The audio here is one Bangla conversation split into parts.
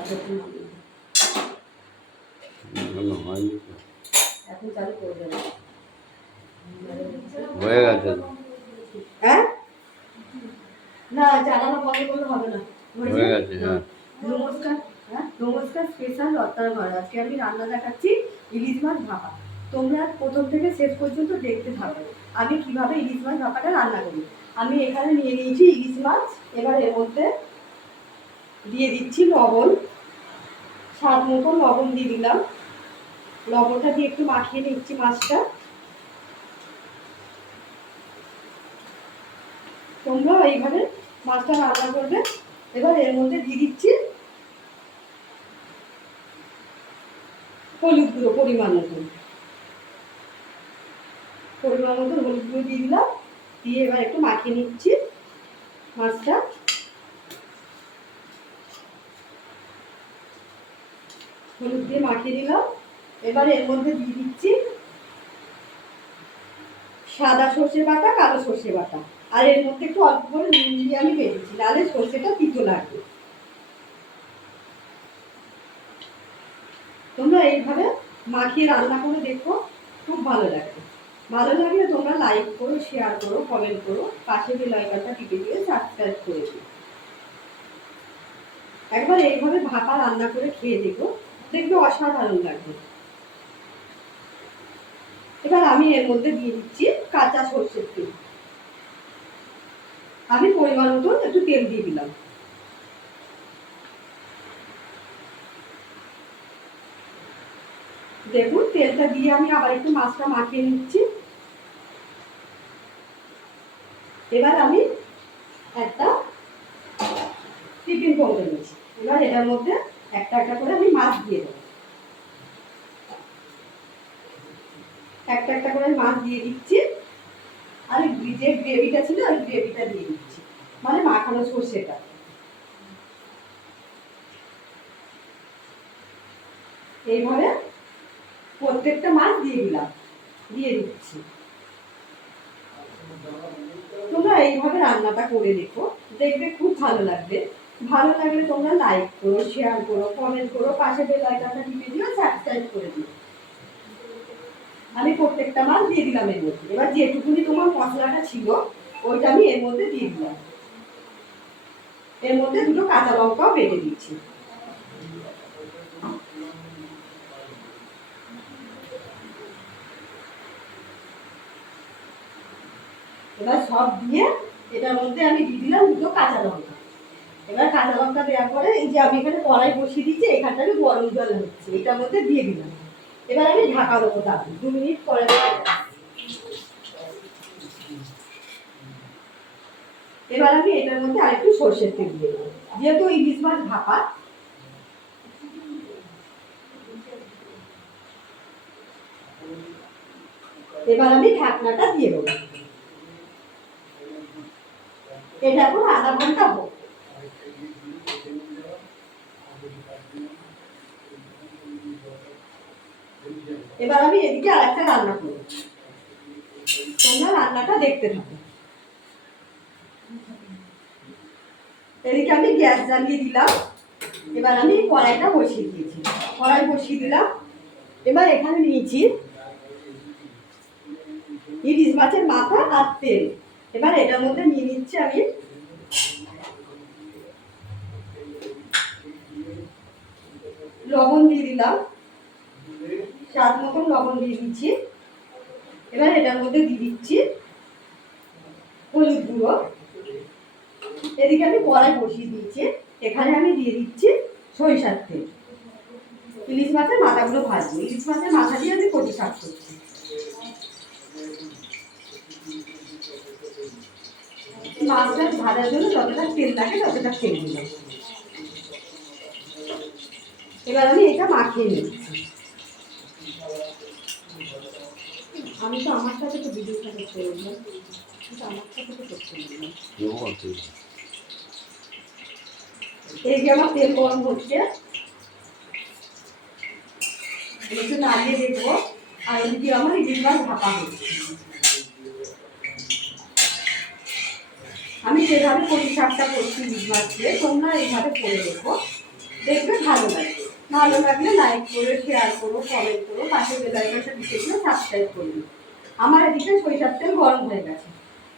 এখন চালু করে দেবো। হয়ে গেছে। হ্যাঁ না চালানো বন্ধ করলে হবে না। হয়ে গেছে। হ্যাঁ নমস্কার। হ্যাঁ নমস্কার, স্পেশাল রত্নার ঘর। আজকে আমি রান্না দেখাচ্ছি ইলিশ মাছ ভাপা। তোমরা প্রথম থেকে শেষ পর্যন্ত দেখতে থাকো আমি কিভাবে ইলিশ মাছ ভাপাটা রান্না করি। আমি এখানে নিয়ে নিয়েছি ইলিশ মাছ। এবার এর মধ্যে দিয়ে দিচ্ছি লবণ, স্বাদ মতো লবণ দিয়ে দিলাম। লবণটা দিয়ে একটু মাখিয়ে নিচ্ছি মাছটা। তোমরা এইভাবে মাছটা রান্না করবে। এবার এর মধ্যে দিয়ে দিচ্ছি হলুদ গুঁড়ো, পরিমাণ মতন হলুদ গুঁড়ো দিয়ে দিলাম। দিয়ে এবার একটু মাখিয়ে নিচ্ছি মাছটা। হলুদ দিয়ে মাখিয়ে দিলাম। এবার এর মধ্যে দিয়ে দিচ্ছি সাদা সর্ষে বাটা, কালো সর্ষে বাটা। আর এর মধ্যে একটু অল্প করে নুন দিয়ে আমি বেঁধেছি, নাহলে সর্ষেটা তিতো লাগবে। তোমরা এইভাবে মাখিয়ে রান্না করে দেখো, খুব ভালো লাগবে। ভালো লাগলে তোমরা লাইক করো, শেয়ার করো, কমেন্ট করো, পাশে বেল আইকনটা টিপে দিয়ে সাবস্ক্রাইব করে দিও। একবার এইভাবে ভাপা রান্না করে খেয়ে দেখো, দেখবে অসাধারণ লাগবে। এবার আমি এর মধ্যে দিয়ে দিচ্ছি কাঁচা সর্ষের তেল। আমি পরিমাণ মতো একটু তেল দিয়ে দিলাম। দেখুন তেলটা দিয়ে আমি আবার একটু মাছটা মাখিয়ে নিচ্ছি। এবার আমি একটা টিফিন কৌটো নিচ্ছি। এবার এটার মধ্যে একটা একটা করে আমি মাছ দিয়ে দেবো। একটা একটা করে মাছ দিয়ে দিচ্ছি। আর যে গ্রেভিটা ছিল ওই গ্রেভিটা দিয়ে দিচ্ছি, মানে মাখানো সর্ষেটা। এইভাবে প্রত্যেকটা মাছ দিয়ে দিচ্ছি। তোমরা এইভাবে রান্নাটা করে দেখো, দেখবে খুব ভালো লাগবে। ভালো লাগলে তোমরা লাইক করো, শেয়ার করো, কমেন্ট করো, পাশে বেল আইকনটা টিপে দিও, সাবস্ক্রাইব করে দিও। আমি প্রত্যেকটা মাছ দিয়ে দিলাম এর মধ্যে। এবার যেটুকুনি তোমার মশলাটা ছিল ওইটা আমি এর মধ্যে দিয়ে দিলাম। এর মধ্যে দুটো কাঁচা লঙ্কাও বেটে দিচ্ছি। এবার সব দিয়ে এটার মধ্যে আমি দিয়ে দিলাম দুটো কাঁচা লঙ্কা। এবার কাঁচা লঙ্কা দেওয়ার পরে এই যে আমি এখানে কড়াই বসিয়ে দিচ্ছি, এখানটা আমি গরম জল হচ্ছে, এটার মধ্যে দিয়ে দিলাম। এবার আমি ঢাকা দেবো, তারপর 2 মিনিট পরে এবার আমি এটার মধ্যে আরেকটু সর্ষের তেল দিয়ে দেবো, যেহেতু ইলিশ মাছ ভাপা। এবার আমি ঢাকনাটা দিয়ে দেবো। এটা এখন আধা ঘন্টা হোক। এবার আমি এদিকে আরেকটা রান্না করব, তোমরা রান্নাটা দেখতে থাকো। এদিকে আমি গ্যাস জ্বালিয়ে দিলাম। এবার আমি কড়াইটা বসিয়ে দিয়েছি, কড়াই বসিয়ে দিলাম। এবার এখানে নিয়েছি ইলিশ মাছের মাথা আর তেল। এবার এটার মধ্যে নিয়ে নিচ্ছি আমি লবণ দিয়ে দিলাম, স্বাদ মতন লবণ দিয়ে দিচ্ছি। এবার এটার মধ্যে দিয়ে দিচ্ছি হলুদ গুঁড়ো। এদিকে আমি কড়াই বসিয়ে দিচ্ছি, এখানে আমি দিয়ে দিচ্ছি সরিষার তেল। ইলিশ মাছের মাথাগুলো ভাজবো, ইলিশ মাছের মাথা দিয়ে আমি কচি শাক করছি। মাছটা ভাজার জন্য যতটা তেল লাগে ততটা তেল দিলাম। এবার আমি এটা মাখিয়ে নিচ্ছি। আমি তো আমার সাথে তো ভিডিওটা করতে বললাম, আমার সাথে তো করতে বললাম। এই যে আমার তেল গরম হচ্ছে, একটু নাড়িয়ে দেখবো। আর এদিকে আমার ইলিশ মাছ ভাপা হচ্ছে। আমি যেভাবে কচি শাকটা করছি ইলিশ মাছ দিয়ে, তোমরা এইভাবে করে দেখো, দেখবে ভালো লাগবে। ভালো লাগলে লাইক করো, শেয়ার করো, কমেন্ট করো, পাশে বেল আইকনটা টিপে দিও, সাবস্ক্রাইব করে দিও। আমার এদিকে সরিষার তেল গরম হয়ে গেছে,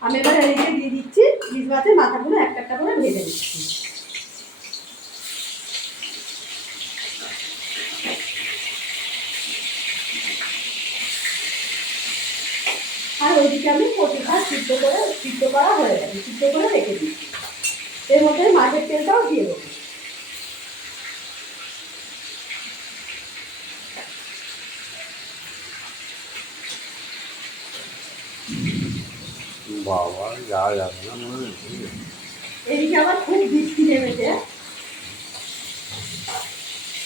আমি এবার এদিকে দিয়ে দিচ্ছি ইলিশ মাছের মাথাগুলো একটা একটা করে ভেজে দিচ্ছি। আর ওইদিকে আমি কচু শাক সিদ্ধ করা হয়ে গেছে, সিদ্ধ করে রেখে দিচ্ছি। এর মধ্যে মাছের তেলটাও দিয়ে দেবো। বাবা যা যাবে না মনে হচ্ছে। এদিকে আবার খুব বৃষ্টি নেমেছে,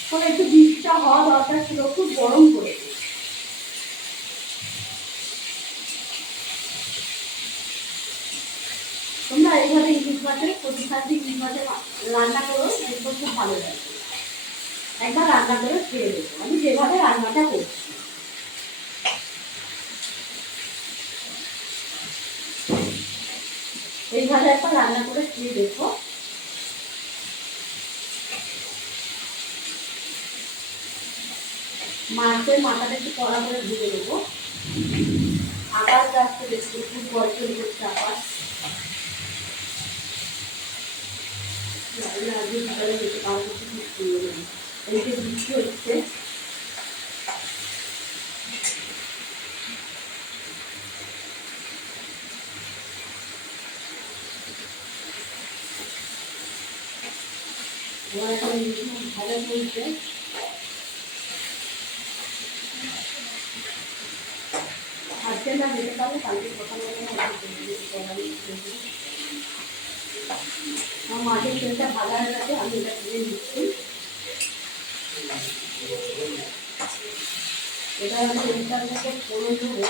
তো একটু বৃষ্টিটা হওয়া দরকার ছিল, খুব গরম পড়েছে। তোমরা এইভাবে ইলিশ মাছের কচু শাক দিয়ে ইলিশ মাছের রান্না করো, দেখবো খুব ভালো লাগবে। একবার রান্না করে খেয়ে দেবো আমি যেভাবে রান্নাটা করছি। এইভাবে একবার রান্না করে খেয়ে দেখো। মাছের মাথাটা একটু কড়া করে ধুয়ে দেবো। আবার আসতে দেখছি খুব বড় তৈরি করছে আবার। এদিকে বৃষ্টি হচ্ছে। আমার এখন ভালো চলছে। আজকে না যেতে পারলে কালকে সকালবেলা আমার মাঝের তেলটা ভালো হয়ে গেছে, আমি এটা তুলে দিচ্ছি। এটা আমি তেলটার মধ্যে ফোড়ন দেবো।